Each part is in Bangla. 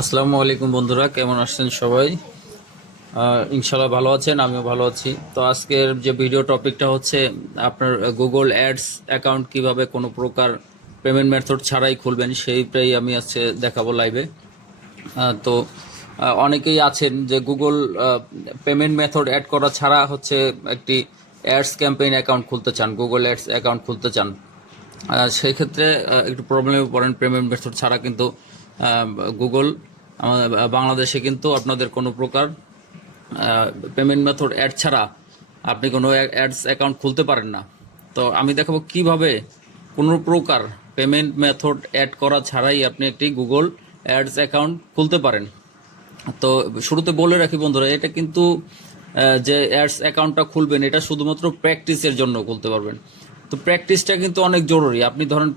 আসসালামু আলাইকুম বন্ধুরা, কেমন আছেন সবাই? ইনশাল্লাহ ভালো আছেন, আমিও ভালো আছি। তো আজকের যে ভিডিও টপিকটা হচ্ছে আপনার গুগল অ্যাডস অ্যাকাউন্ট কিভাবে কোনো প্রকার পেমেন্ট মেথড ছাড়াই খুলবেন, সেইটাই আমি আজকে দেখাবো লাইভে। তো অনেকেই আছেন যে গুগল পেমেন্ট মেথড অ্যাড করা ছাড়া হচ্ছে একটি অ্যাডস ক্যাম্পেইন অ্যাকাউন্ট খুলতে চান, গুগল অ্যাডস অ্যাকাউন্ট খুলতে চান। সেই ক্ষেত্রে একটু প্রবলেমে পড়েন। পেমেন্ট মেথড ছাড়া কিন্তু গুগল বাংলাদেশে কিন্তু আপনাদের কোনো প্রকার পেমেন্ট মেথড অ্যাড ছাড়া আপনি কোনো অ্যাডস অ্যাকাউন্ট খুলতে পারেন না। তো আমি দেখাবো কিভাবে কোনো প্রকার পেমেন্ট মেথড অ্যাড করা ছাড়াই আপনি একটি গুগল অ্যাডস অ্যাকাউন্ট খুলতে পারেন। তো শুরুতে বলে রাখি বন্ধুরা, এটা কিন্তু যে অ্যাডস অ্যাকাউন্টটা খুলবেন এটা শুধুমাত্র প্র্যাকটিসের জন্য খুলতে পারবেন। তো প্র্যাকটিসটা কিন্তু অনেক জরুরি। আপনি ধরেন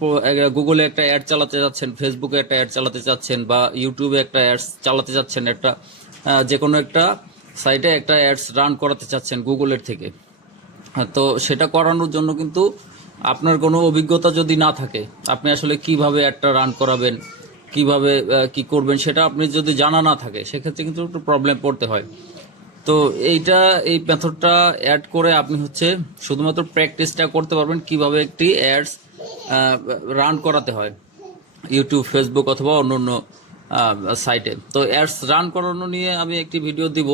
গুগলে একটা অ্যাড চালাতে যাচ্ছেন, ফেসবুকে একটা অ্যাড চালাতে চাচ্ছেন, বা ইউটিউবে একটা অ্যাডস চালাতে যাচ্ছেন, একটা যে কোনো একটা সাইটে একটা অ্যাডস রান করাতে চাচ্ছেন গুগলের থেকে। তো সেটা করানোর জন্য কিন্তু আপনার কোনো অভিজ্ঞতা যদি না থাকে, আপনি আসলে কিভাবে একটা রান করাবেন, কিভাবে কি করবেন, সেটা আপনি যদি জানা না থাকে, সেক্ষেত্রে কিন্তু একটু প্রবলেম পড়তে হয়। তো এই মেথডটা অ্যাড করে আপনি হচ্ছে শুধুমাত্র প্র্যাকটিসটা করতে পারবেন কিভাবে একটি অ্যাডস রান করাতে হয় ইউটিউব, ফেসবুক অথবা অন্য অন্য সাইটে। তো অ্যাডস রান করানো নিয়ে আমি একটি ভিডিও দিব।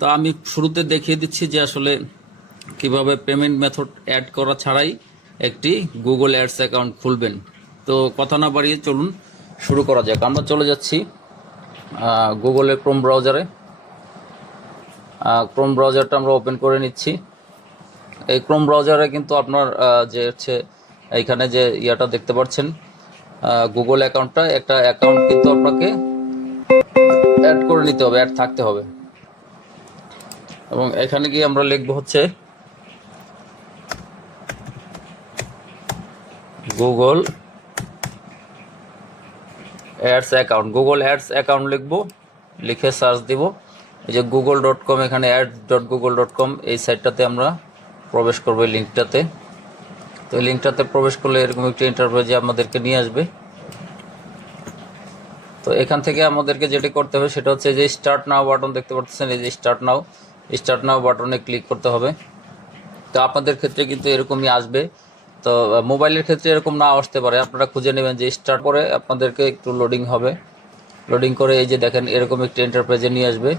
তো আমি শুরুতে দেখিয়ে দিচ্ছি যে আসলে কিভাবে পেমেন্ট মেথড অ্যাড করা ছাড়াই একটি গুগল অ্যাডস অ্যাকাউন্ট খুলবেন। তো কথা না বাড়িয়ে চলুন শুরু করা যাক। আমরা চলে যাচ্ছি গুগলের ক্রোম ব্রাউজারে। ক্রোম ব্রাউজারটা আমরা ওপেন করে নিচ্ছি। এই ক্রোম ব্রাউজারে কিন্তু আপনার যে হচ্ছে এইখানে যে ইয়াটা দেখতে পাচ্ছেন গুগল অ্যাকাউন্টটা, একটা অ্যাকাউন্ট কিন্তু আপনাকে অ্যাড করে নিতে হবে, অ্যাড থাকতে হবে। এবং এখানে গিয়ে আমরা লিখবো হচ্ছে Google ads account. Google ads account লিখবো, লিখে সার্চ দিব। এই যে google.com, এখানে ads.google.com এই সাইটটাতে আমরা প্রবেশ করবো, এই লিঙ্কটাতে। তো এই লিঙ্কটাতে প্রবেশ করলে এরকম একটি ইন্টারফেসে আমাদেরকে নিয়ে আসবে। তো এখান থেকে আমাদেরকে যেটি করতে হবে সেটা হচ্ছে যে স্টার্ট নাও বাটন দেখতে পাচ্ছেন, এই যে স্টার্ট নাও বাটনে ক্লিক করতে হবে। তো আপনাদের ক্ষেত্রে কিন্তু এরকমই আসবে। তো মোবাইলের ক্ষেত্রে এরকম না আসতে পারে, আপনারা খুঁজে নেবেন যে স্টার্ট করে আপনাদেরকে একটু লোডিং হবে। লোডিং করে এই যে দেখেন এরকম একটি ইন্টারফেসে নিয়ে আসবে।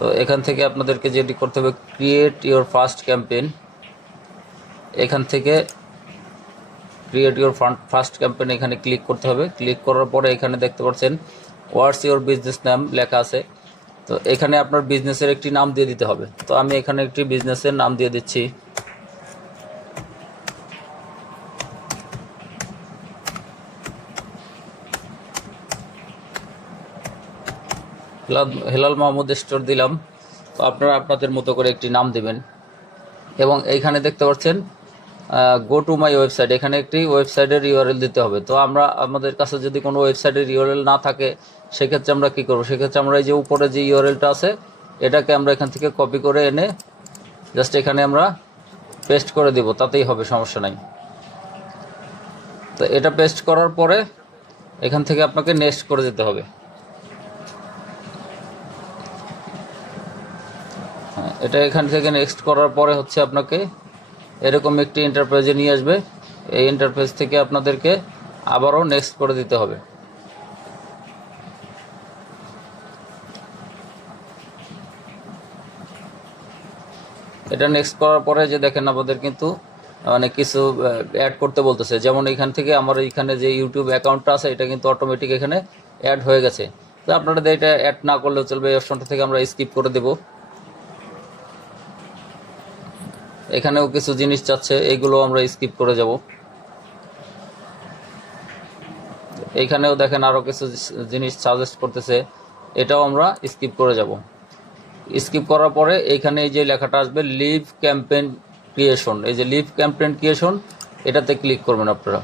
তো এখান থেকে আপনাদেরকে যেটি করতে হবে ক্রিয়েট ইওর ফার্স্ট ক্যাম্পেইন। এখান থেকে ক্রিয়েট ইওর ফার্স্ট ক্যাম্পেইন এখানে ক্লিক করতে হবে। ক্লিক করার পরে এখানে দেখতে পাচ্ছেন হোয়াটস ইওর বিজনেস নাম লেখা আছে। তো এখানে আপনার বিজনেসের একটি নাম দিয়ে দিতে হবে। তো আমি এখানে একটি বিজনেসের নাম দিয়ে দিচ্ছি। হেলাল মাহমুদ স্টোর দিলাম। তো আপনারা আপনাদের মতো করে একটি নাম দেবেন। এবং এইখানে দেখতে পাচ্ছেন গো টু মাই ওয়েবসাইট, এখানে একটি ওয়েবসাইটের ইউআরএল দিতে হবে। তো আমাদের কাছে যদি কোনো ওয়েবসাইটের ইউআরএল না থাকে, সেক্ষেত্রে আমরা কী করবো, সেক্ষেত্রে আমরা এই যে উপরে যে ইউআরএলটা আছে এটাকে আমরা এখান থেকে কপি করে এনে জাস্ট এখানে আমরা পেস্ট করে দিব, তাতেই হবে, সমস্যা নাই। তো এটা পেস্ট করার পরে এখান থেকে আপনাকে নেক্সট করে দিতে হবে। এটা এখান থেকে নেক্সট করার পরে হচ্ছে আপনাকে এরকম একটি ইন্টারফেসে নিয়ে আসবে। এই ইন্টারফেস থেকে আপনাদেরকে আবারও নেক্সট করে দিতে হবে। এটা নেক্সট করার পরে যে দেখেন আমাদের কিন্তু অনেক কিছু অ্যাড করতে বলতেছে। যেমন এখান থেকে আমার এখানে যে ইউটিউব অ্যাকাউন্টটা আছে এটা কিন্তু অটোমেটিক এখানে অ্যাড হয়ে গেছে। তো আপনারা এটা অ্যাড না করলেও চলবে, এই অপশনটা থেকে আমরা স্কিপ করে দেব। এখানেও কিছু জিনিস চাচ্ছে, এইগুলো আমরা স্কিপ করে যাব। এইখানেও দেখেন আরও কিছু জিনিস সাজেস্ট করতেছে, এটাও আমরা স্কিপ করে যাব। স্কিপ করার পরে এইখানে এই যে লেখাটা আসবে লিভ ক্যাম্পেইন ক্রিয়েশন, এই যে লিভ ক্যাম্পেইন ক্রিয়েশন এটাতে ক্লিক করবেন আপনারা।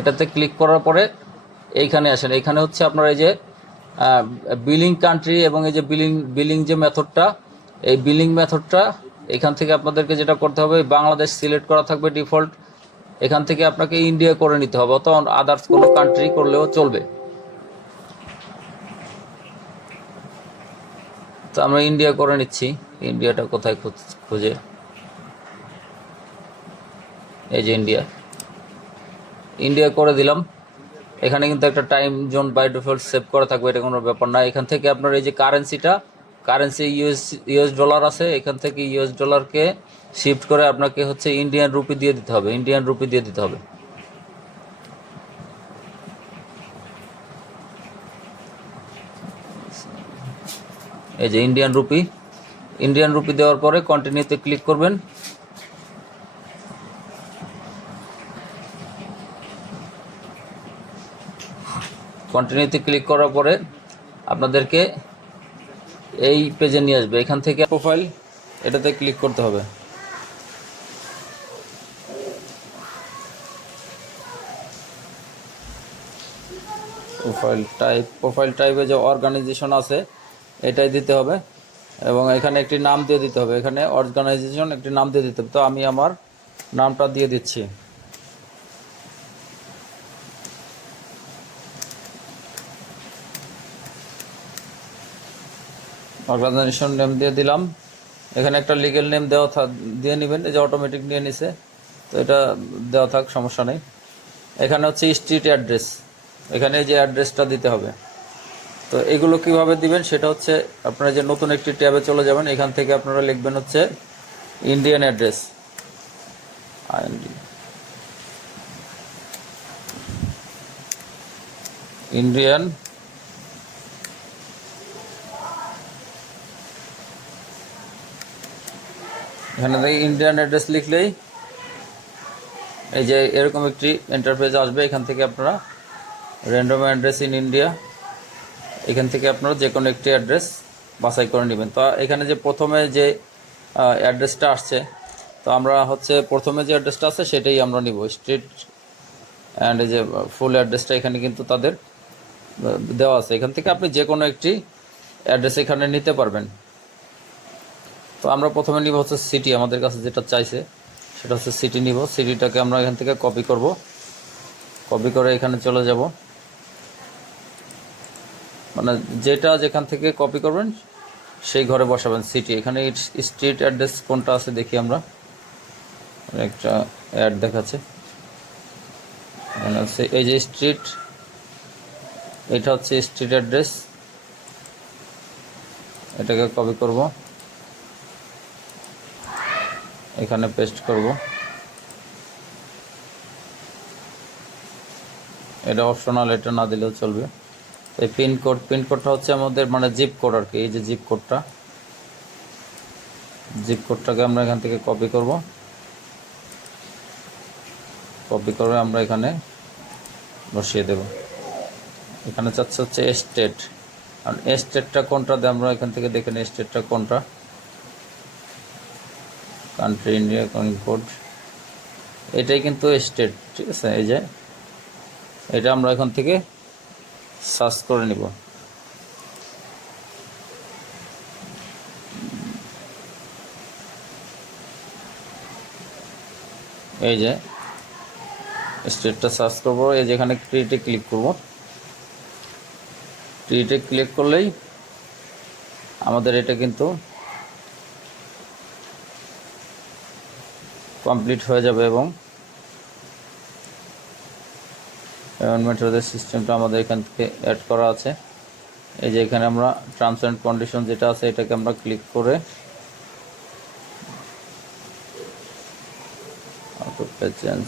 এটাতে ক্লিক করার পরে এইখানে আসেন, এইখানে হচ্ছে আপনার এই যে বিলিং কান্ট্রি এবং এই যে বিলিং যে মেথডটা, এই বিলিং মেথডটা এখান থেকে আপনাদেরকে যেটা করতে হবে বাংলাদেশ সিলেক্ট করা থাকবে ডিফল্ট। এখান থেকে আপনাকে ইন্ডিয়া করে নিতে হবে, অথবা আদার্স কোনো কান্ট্রি করলেও চলবে। তো আমরা ইন্ডিয়া করে নিচ্ছি। ইন্ডিয়াটা কোথায় খুঁজে, এই যে ইন্ডিয়া, ইন্ডিয়া করে দিলাম। এখানে কিন্তু একটা time zone by default save করা থাকবে, এটা কোনো ব্যাপার না। এখান থেকে আপনার এই যে কারেন্সি ইউএস ডলার আছে, এখান থেকে ইউএস ডলারকে শিফট করে আপনাকে হচ্ছে ইন্ডিয়ান রুপি দিয়ে দিতে হবে, ইন্ডিয়ান রুপি দিয়ে দিতে হবে। এই যে ইন্ডিয়ান রুপি দেওয়ার পরে কন্টিনিউতে ক্লিক করবেন। কন্টিনিউতে ক্লিক করার পরে আপনাদেরকে এই পেজে নিয়ে আসবে। এখান থেকে প্রোফাইল, এটাতে ক্লিক করতে হবে। প্রোফাইল টাইপে যে অর্গানাইজেশন আছে এটাই দিতে হবে, এবং এখানে একটি নাম দিয়ে দিতে হবে। এখানে অর্গানাইজেশন একটি নাম দিয়ে দিতে হবে। তো আমি আমার নামটা দিয়ে দিচ্ছি। অর্গানাইজেশন নেম দিয়ে দিলাম। এখানে একটা লিগ্যাল নেম দিয়ে নেবেন, এই যে অটোমেটিক নিয়ে নিছে, তো এটা দেওয়া থাক, সমস্যা নেই। এখানে হচ্ছে স্ট্রিট অ্যাড্রেস, এখানে যে অ্যাড্রেসটা দিতে হবে। তো এগুলো কিভাবে দিবেন সেটা হচ্ছে, আপনারা যে নতুন একটি ট্যাবে চলে যাবেন, এখান থেকে আপনারা লিখবেন হচ্ছে ইন্ডিয়ান অ্যাড্রেস, ইন্ডিয়ান এখানে থেকে ইন্ডিয়ান অ্যাড্রেস লিখলেই এই যে এরকম একটি ইন্টারফেস আসবে। এখান থেকে আপনারা র্যান্ডম অ্যাড্রেস ইন ইন্ডিয়া, এখান থেকে আপনারা যে কোনো একটি অ্যাড্রেস বাছাই করে নেবেন। তো এখানে যে প্রথমে যে অ্যাড্রেসটা আসছে, তো আমরা হচ্ছে প্রথমে যে অ্যাড্রেসটা আছে সেটাই আমরা নিব, স্ট্রিট অ্যান্ড এই যে ফুল অ্যাড্রেসটা এখানে কিন্তু তাদের দেওয়া আছে। এখান থেকে আপনি যে কোনো একটি অ্যাড্রেস এখানে নিতে পারবেন। তো আমরা প্রথমে নিব হচ্ছে সিটি, আমাদের কাছে যেটা চাইছে সেটা হচ্ছে সিটি নিব। সিটিটাকে আমরা এখান থেকে কপি করে এখানে চলে যাব, মানে যেটা যেখান থেকে কপি করবেন সেই ঘরে বসাবেন সিটি। এখানে স্ট্রিট অ্যাড্রেস কোনটা আছে দেখি আমরা, একটা অ্যাড দেখাচ্ছে হচ্ছে এই যে স্ট্রিট, এটা হচ্ছে স্ট্রিট অ্যাড্রেস, এটাকে কপি করব, এখানে পেস্ট করব। এটা অপশনাল, এটা না দিলেও চলবে। এই পিনকোডটা হচ্ছে আমাদের মানে জিপ কোড আর কি। এই যে জিপ কোডটাকে আমরা এখান থেকে কপি করে আমরা এখানে বসিয়ে দেব। এখানে চাচ্ছে হচ্ছে স্টেট, আর স্টেটটা কোনটা দিয়ে আমরা এখান থেকে দেখে নিই স্টেটটা কোনটা। কান্ট্রি ইন্ডিয়া কোড, এটাই কিন্তু স্টেট, ঠিক আছে। এই যে এটা আমরা এখান থেকে সার্চ করে নিব। এই যে স্টেটটা সার্চ করব, এই যেখানে ক্রিয়েটে ক্লিক করব। ক্রিয়েটে ক্লিক করলেই আমাদের এটা কিন্তু কমপ্লিট হয়ে যাবে, এবং পেমেন্ট সিস্টেমটা আমাদের এখান থেকে অ্যাড করা আছে। এই যে এখানে আমরা টার্মস অ্যান্ড কন্ডিশন যেটা আছে এটাকে আমরা ক্লিক করে অটো পে চেঞ্জ,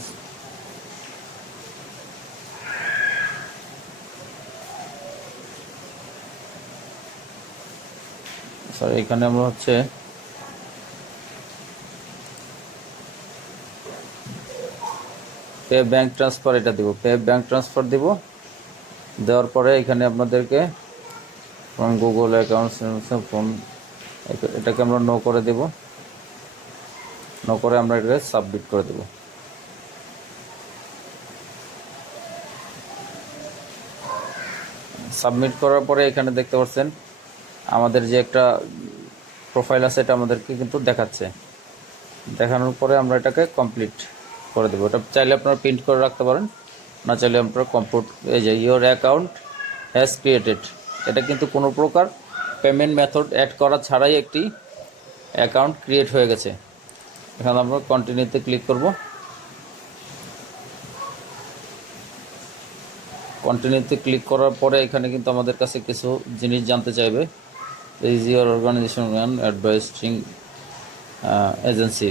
সরি এখানে আমরা হচ্ছে পে ব্যাঙ্ক ট্রান্সফার, এটা দিব, পে ব্যাঙ্ক ট্রান্সফার দিব। দেওয়ার পরে এখানে আপনাদেরকে ফ্রম গুগল অ্যাকাউন্ট ফোন, এটাকে আমরা নো করে দেব। নো করে আমরা এটাকে সাবমিট করে দেব। সাবমিট করার পরে এখানে দেখতে পাচ্ছেন আমাদের যে একটা প্রোফাইল আছে এটা আমাদেরকে কিন্তু দেখাচ্ছে। দেখানোর পরে আমরা এটাকে কমপ্লিট করে দেবো। এটা চাইলে আপনারা প্রিন্ট করে রাখতে পারেন, না চাইলে আপনারা কমপ্লিট, এই যে ইয়োর অ্যাকাউন্ট হ্যাজ ক্রিয়েটেড, এটা কিন্তু কোনো প্রকার পেমেন্ট মেথড অ্যাড করা ছাড়াই একটি অ্যাকাউন্ট ক্রিয়েট হয়ে গেছে। এখানে আমরা কন্টিনিউতে ক্লিক করব। কন্টিনিউতে ক্লিক করার পরে এখানে কিন্তু আমাদের কাছে কিছু জিনিস জানতে চাইবে। Is your organization and advising agency.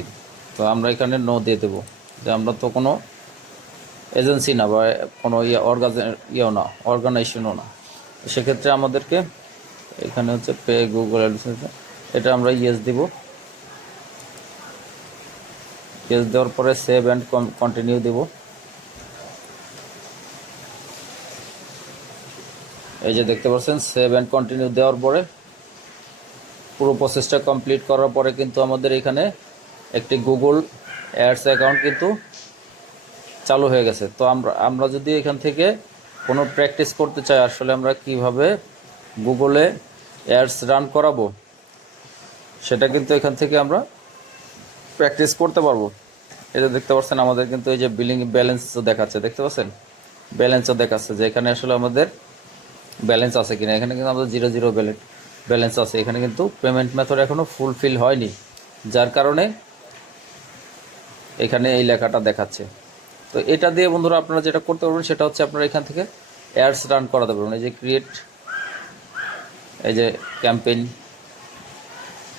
তো আমরা এখানে নো দিয়ে দেবো যে আমরা তো কোনো এজেন্সি না বা কোনো না, অর্গানাইজেশনও না। সেক্ষেত্রে আমাদেরকে এখানে হচ্ছে পে গুগল অ্যাডসেন্স, এটা আমরা ইয়েস দিব। ইয়েস দেওয়ার পরে সেভ অ্যান্ড কন্টিনিউ দেব। এই যে দেখতে পাচ্ছেন সেভ অ্যান্ড কন্টিনিউ দেওয়ার পরে পুরো প্রসেসটা কমপ্লিট করার পরে কিন্তু আমাদের এখানে একটি গুগল অ্যাডস অ্যাকাউন্ট কিন্তু চালু হয়ে গেছে। তো আমরা যদি এখান থেকে কোনো প্র্যাকটিস করতে চাই আসলে আমরা কিভাবে গুগলে অ্যাডস রান করাবো সেটা কিন্তু এখান থেকে আমরা প্র্যাকটিস করতে পারবো। এটা দেখতে পাচ্ছেন আমাদের কিন্তু এই যে বিলিং ব্যালেন্সও দেখাচ্ছে, দেখতে পাচ্ছেন ব্যালেন্সও দেখাচ্ছে যে এখানে আসলে আমাদের ব্যালেন্স আছে কিনা। এখানে কিন্তু আমাদের 0 ব্যালেন্স আছে। এখানে কিন্তু পেমেন্ট মেথড এখনও ফুলফিল হয়নি, যার কারণে এখানে এই লেখাটা দেখাচ্ছে। তো এটা দিয়ে বন্ধুরা আপনারা যেটা করতে পারবেন সেটা হচ্ছে আপনারা এখান থেকে অ্যাডস রান করাতে পারবেন। এই যে ক্রিয়েট, এই যে ক্যাম্পেইন,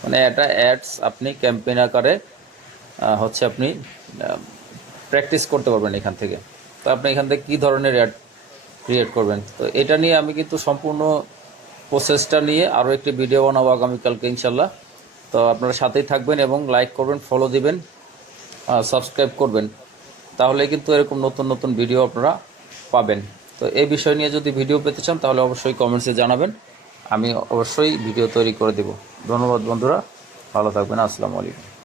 মানে এটা অ্যাডস আপনি ক্যাম্পেইন আকারে হচ্ছে আপনি প্র্যাকটিস করতে পারবেন এখান থেকে। তো আপনি এখান থেকে কী ধরনের অ্যাড ক্রিয়েট করবেন, তো এটা নিয়ে আমি কিন্তু সম্পূর্ণ প্রসেসটা নিয়ে আরও একটি ভিডিও বানাবো আগামীকালকে ইনশাল্লাহ। তো আপনারা সাথেই থাকবেন এবং লাইক করবেন, ফলো দিবেন, সাবস্ক্রাইব করবেন, তাহলে কিন্তু এরকম নতুন নতুন ভিডিও আপনারা পাবেন। তো এই বিষয় নিয়ে যদি ভিডিও পেতে চান তাহলে অবশ্যই কমেন্টসে জানাবেন, আমি অবশ্যই ভিডিও তৈরি করে দেব। ধন্যবাদ বন্ধুরা, ভালো থাকবেন, আসসালামু আলাইকুম।